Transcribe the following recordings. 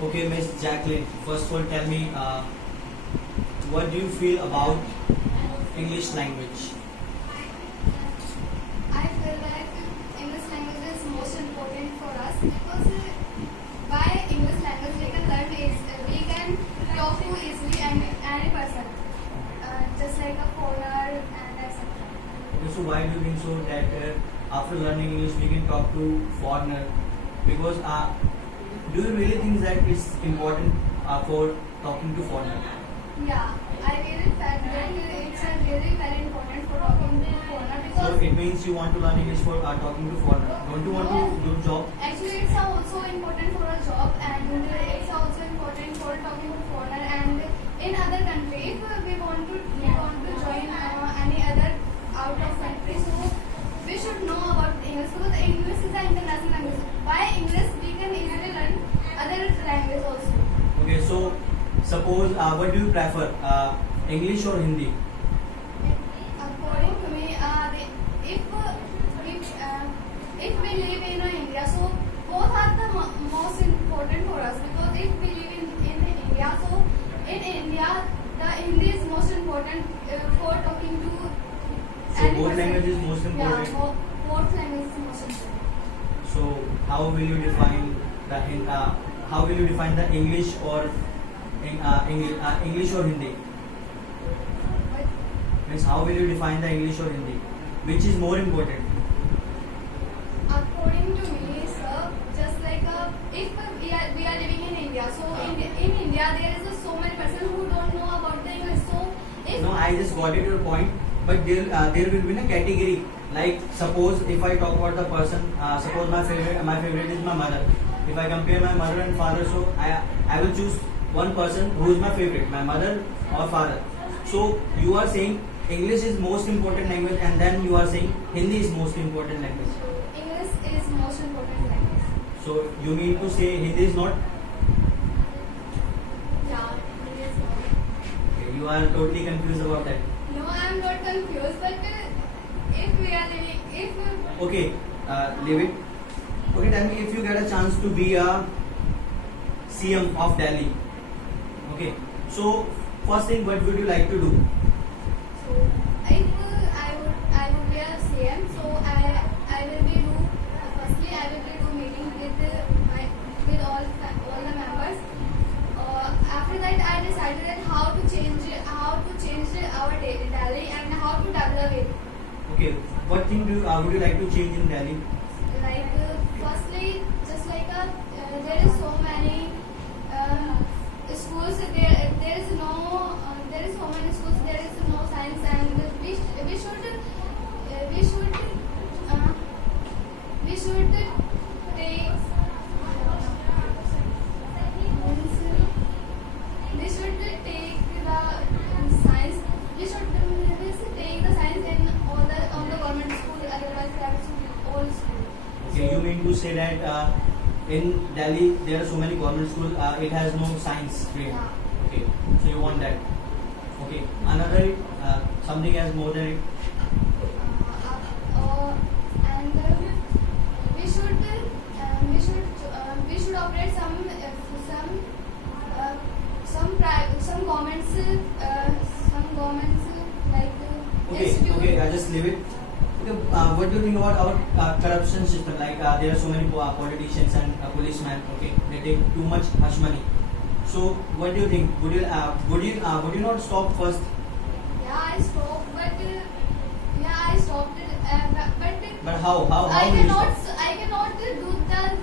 Okay, Miss Jacqueline, first of all, tell me what do you feel about English language? I feel that English language is most important for us because by English language we can learn we can talk to easily any person, just like a foreigner and etc. Okay, so why do you think so that after learning English we can talk to foreigner? Because do you really think that it's important for talking to foreigner? Yeah, I really felt that it's a really very important for talking to foreigner So because it means you want to learn English for talking to foreigner. Don't you want to do job? actually it's also important for a job and it's also important for talking to foreigner and in other country if we want to join any other out of country, so we should know about English because English is an international language. By English we can easily learn other language also. Okay, so suppose what do you prefer, English or Hindi? According to me, if we live in India, so both are the most important for us because if we live in India, so in India the Hindi is most important for talking to So any both person. languages most important. Yeah, both languages is most important. So how will you define how will you define the English or English or Hindi? But Means how will you define the English or Hindi? Which is more important? according to me, sir, just like if we are living in India, so in India there is so many persons who don't know about the English. So if No, I just got it your point. But there will be a category. Like suppose if I talk about the person, suppose my favorite is my mother. If I compare my mother and father, so I will choose one person who is my favorite, my mother or father. So you are saying English is most important language, and then you are saying Hindi is most important language. English is most important language. So you mean to say Hindi is not? Yeah, Hindi is not. Okay, you are totally confused about that. No, I am not confused. But if we are living, if Okay, leave it. Okay, tell me if you get a chance to be a CM of Delhi. Okay, so first thing, what would you like to do? so if I would be a CM, so I will be do firstly I will be do meeting with all the members. After that I decided that how to change our Delhi and how to develop it. Okay, what thing would you like to change in Delhi? Like firstly, just like there is so many schools. There is so many schools. There is no science, and we should take we should take the science. We should take the science in all the government school, otherwise private school, all school. Okay, you mean to say that in Delhi there are so many government schools, it has no science stream. Yeah. Okay, so you want that. Okay, another something has more than it. And we should operate some governments like Okay, I just leave it. Okay, what do you think about our corruption system? Like there are so many politicians and policemen. Okay, they take too much hush money. So what do you think? Would you not stop first? Yeah, I stopped, but I stopped it. But how I will you cannot stop? I cannot do the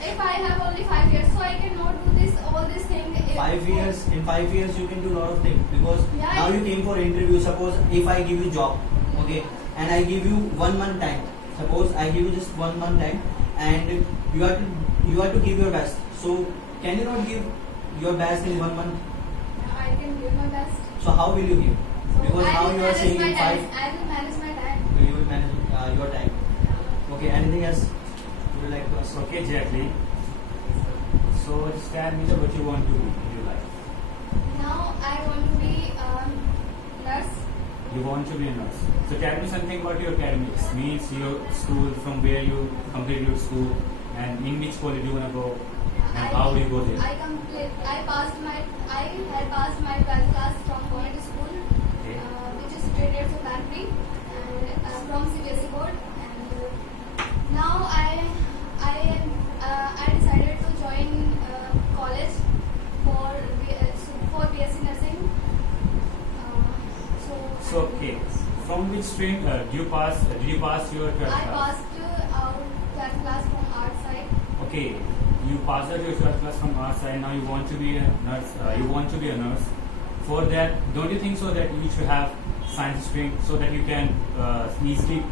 if I have only 5 years, so I cannot do all this thing. 5 years. In 5 years, you can do a lot of things because Yeah, now you came for interview. Suppose if I give you job, okay, and I give you 1 month time. Suppose I give you just 1 month time, and you have to give your best. So can you not give your best in 1 month? I can give my best. So how will you give? So Because I now will you are manage saying my in time. 5. I will manage my time. You will manage your time. Okay. Anything else would you like to ask? Okay, Jacqueline. So just tell me what you want to be in your life. Now I want to be nurse. You want to be a nurse. So tell me something about your academics. Means your school, from where you completed your school, and in which college you want to go. And how do you go there? I had passed my 12th class from government school, Okay. which is rated for country, and from CBSE board. And now I decided to join college for BSc nursing. So okay, from which stream did you pass your 12th I class? passed out 12th class from art side. Okay, you passed out your 12th class from art side. Now you want to be a nurse. For that, don't you think so that you should have science stream so that you can easily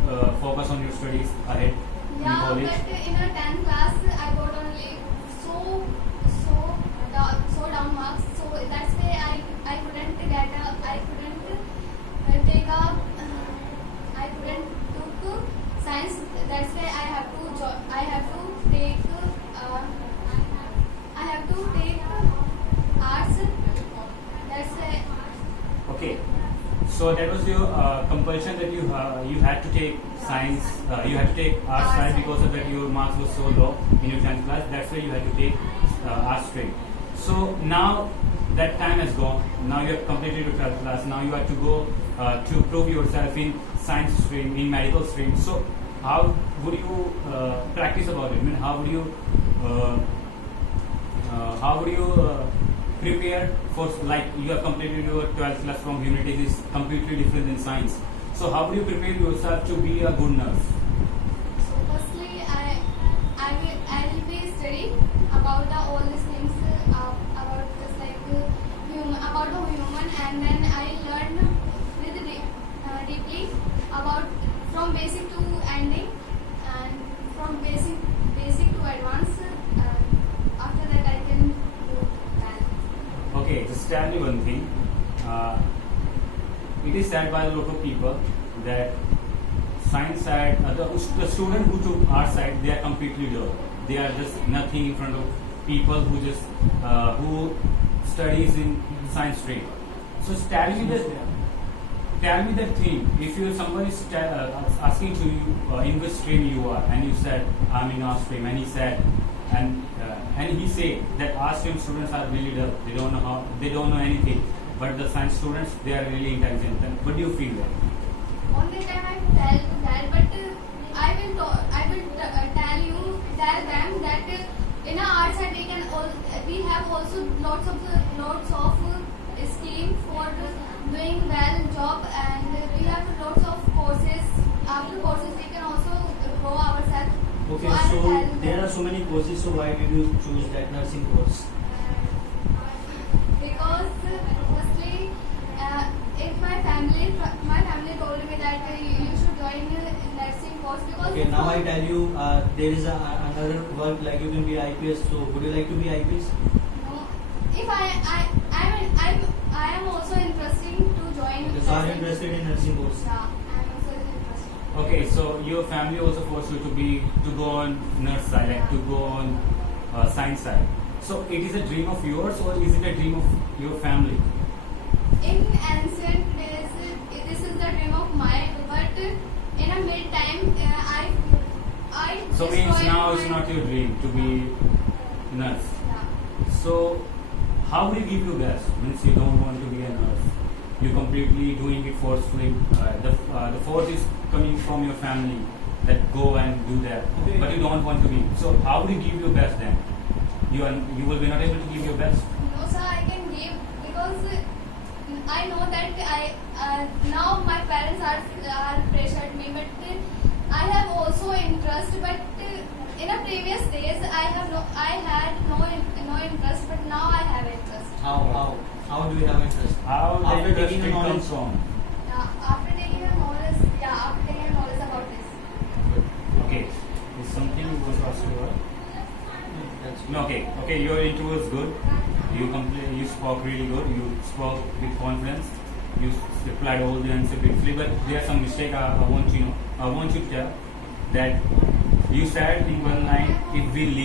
focus on your studies ahead in Yeah, college? but in a 10th class, I got only so down marks. So that's why I couldn't took science. That's why I have to take arts. That's why. Okay, so that was your compulsion that you had to take science. You had to take arts Arts side side. because of that your marks were so low in your 10th class. That's why you had to take arts stream. So now that time has gone. Now you have completed your 12th class. Now you have to go to prove yourself in science stream, in medical stream. So how would you practice about it? I mean, how would you prepare for, like, you have completed your 12th class from humanities is completely different than science. So how would you prepare yourself to be a good nurse? So firstly, I will be studying about all these things about just like about the human, and then I learn deeply about from basic to ending, and from basic to advanced. After that, I can do well. Okay, just tell me one thing. It is said by a lot of people that science side, the student who took art side, they are completely dull. They are just nothing in front of people who just who studies in science stream. So tell me that thing. If somebody is asking to you in which stream you are, and you said I'm in art stream, and he said, and he said that art stream students are really dull. They don't know anything. But the science students, they are really intelligent. And what do you feel there? Only time I felt that, but I will tell them that in our arts side we have also lots of scheme for doing well job, and we have lots of courses. After courses, we can also grow ourselves. Okay, I will so tell there them. are so many courses. So why did you choose that nursing course? Because firstly, if my family told me that you should join nursing course, because Okay, now I tell you, there is another work like you can be IPS. So would you like to be IPS? no, if I am also interested to join. Okay, so are you interested in nursing course? Yeah, I am also interested. Okay, so your family also forced you to go on nurse side, like to go on science side. So it is a dream of yours, or is it a dream of your family? In ancient days, this is the dream of mine, but in a mid time, I So just means joined now it's my- not your dream to be nurse. Yeah. So how will you give your best? Means you don't want to be a nurse. You're completely doing it forcefully. The force is coming from your family that go and do that, Okay. but you don't want to be. So how will you give your best then? You will be not able to give your best. No, sir, I can give because I know that now my parents are pressured me, but I have also interest. But in the previous days, I had no interest, but now I have interest. How do you have interest? How the After interest taking the it knowledge comes from? After taking a knowledge about this. Okay, is something you want to ask me about? That's No, okay. Your interview was good. You spoke really good. You spoke with confidence. You replied all the answers beautifully. But there are some mistakes I want you to tell that you said in one line, if we leave.